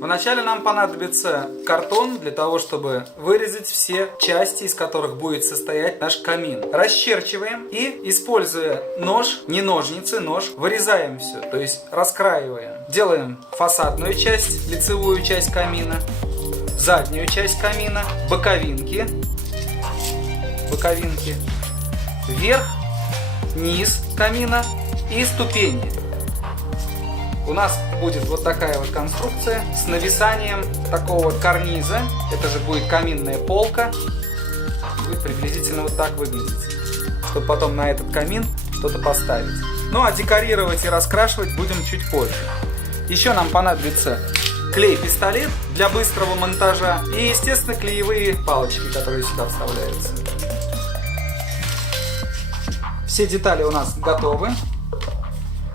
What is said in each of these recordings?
Вначале нам понадобится картон для того, чтобы вырезать все части, из которых будет состоять наш камин. Расчерчиваем и, используя нож, не ножницы, нож, вырезаем все, то есть раскраиваем. Делаем фасадную часть, лицевую часть камина, заднюю часть камина, боковинки, верх, низ камина и ступени. У нас будет вот такая вот конструкция с нависанием такого вот карниза. Это же будет каминная полка. Будет приблизительно вот так выглядеть, чтобы потом на этот камин что-то поставить. Ну а декорировать и раскрашивать будем чуть позже. Еще нам понадобится клей-пистолет для быстрого монтажа и, естественно, клеевые палочки, которые сюда вставляются. Все детали у нас готовы.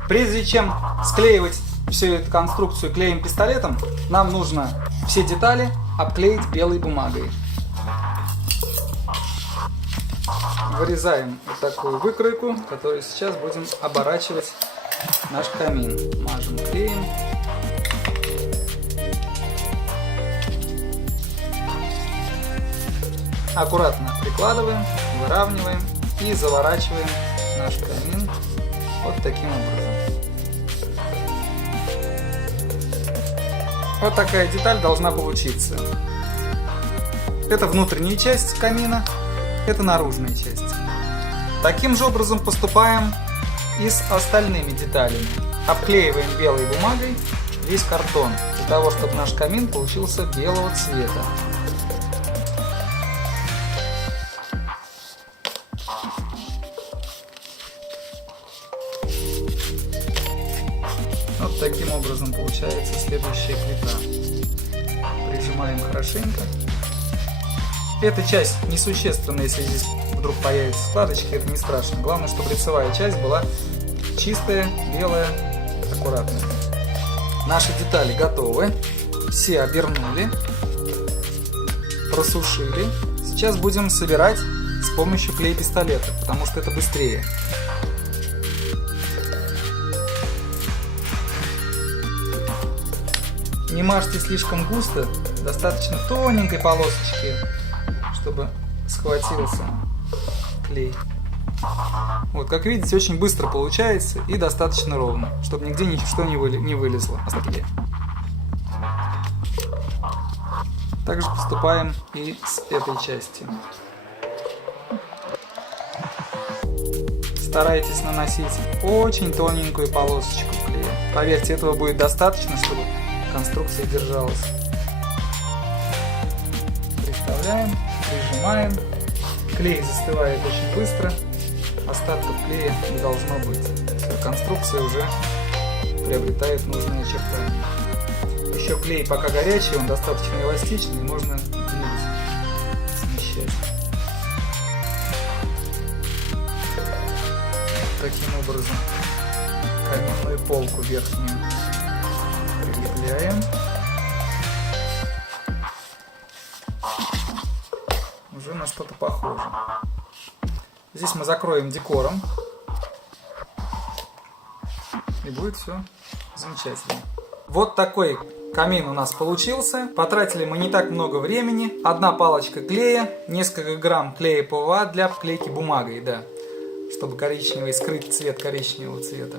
Прежде чем склеивать всю эту конструкцию клеем-пистолетом, нам нужно все детали обклеить белой бумагой. Вырезаем вот такую выкройку, которую сейчас будем оборачивать наш камин. Мажем клеем. Аккуратно прикладываем, выравниваем и заворачиваем наш камин вот таким образом. Вот такая деталь должна получиться. Это внутренняя часть камина, это наружная часть. Таким же образом поступаем и с остальными деталями. Обклеиваем белой бумагой весь картон, для того, чтобы наш камин получился белого цвета. Вот таким образом получается следующая плита. Прижимаем хорошенько. Эта часть несущественна, если здесь вдруг появятся складочки, это не страшно. Главное, чтобы лицевая часть была чистая, белая, аккуратная. Наши детали готовы. Все обернули, просушили. Сейчас будем собирать с помощью клей-пистолета, потому что это быстрее. Не мажьте слишком густо, достаточно тоненькой полосочки, чтобы схватился клей. Вот, как видите, очень быстро получается и достаточно ровно, чтобы нигде ничего не вылезло. Также поступаем и с этой частью. Старайтесь наносить очень тоненькую полосочку клея. Поверьте, этого будет достаточно, чтобы конструкция держалась. Приставляем, прижимаем. Клей застывает очень быстро. Остатков клея не должно быть. Все, конструкция уже приобретает нужные очертания. Еще клей пока горячий, он достаточно эластичный, можно двигать, смещать. Таким образом каменную полку верхнюю прилепляем. Уже на что-то похоже. Здесь мы закроем декором. И будет все замечательно. Вот такой камин у нас получился. Потратили мы не так много времени. Одна палочка клея, несколько грамм клея ПВА для обклейки бумагой, да, чтобы коричневый, скрыть цвет коричневого цвета.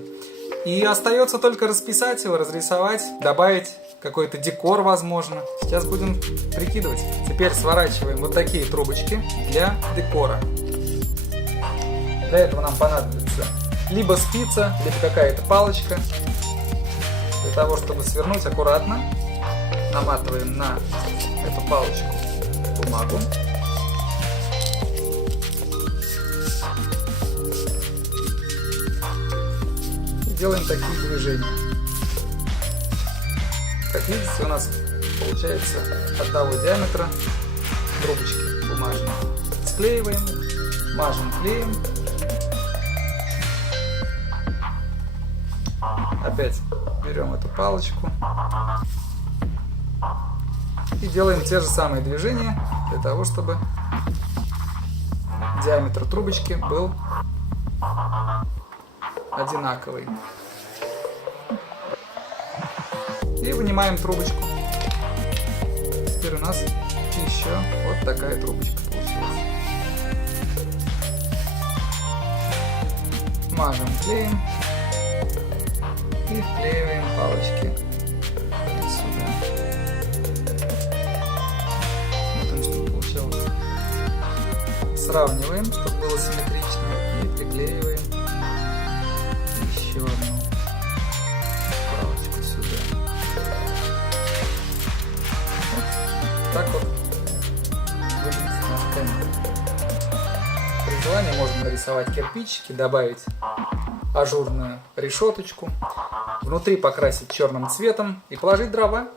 И остается только расписать его, разрисовать, добавить какой-то декор, возможно. Сейчас будем прикидывать. Теперь сворачиваем вот такие трубочки для декора. Для этого нам понадобится либо спица, либо какая-то палочка. Для того, чтобы свернуть аккуратно, наматываем на эту палочку бумагу. И делаем такие движения. Как видите, у нас получается одного диаметра трубочки бумажные. Склеиваем, мажем клеем. Опять берем эту палочку и делаем те же самые движения для того, чтобы диаметр трубочки был одинаковый. И вынимаем трубочку. у нас еще вот такая трубочка получилась. Мажем клеем и вклеиваем палочки сюда. Смотрим, что получилось. Сравниваем, чтобы было симметрично, и приклеиваем еще одну палочку сюда. Вот так вот выглядит наш камин. При желании можно нарисовать кирпичики, добавить ажурную решеточку, внутри покрасить черным цветом и положить дрова.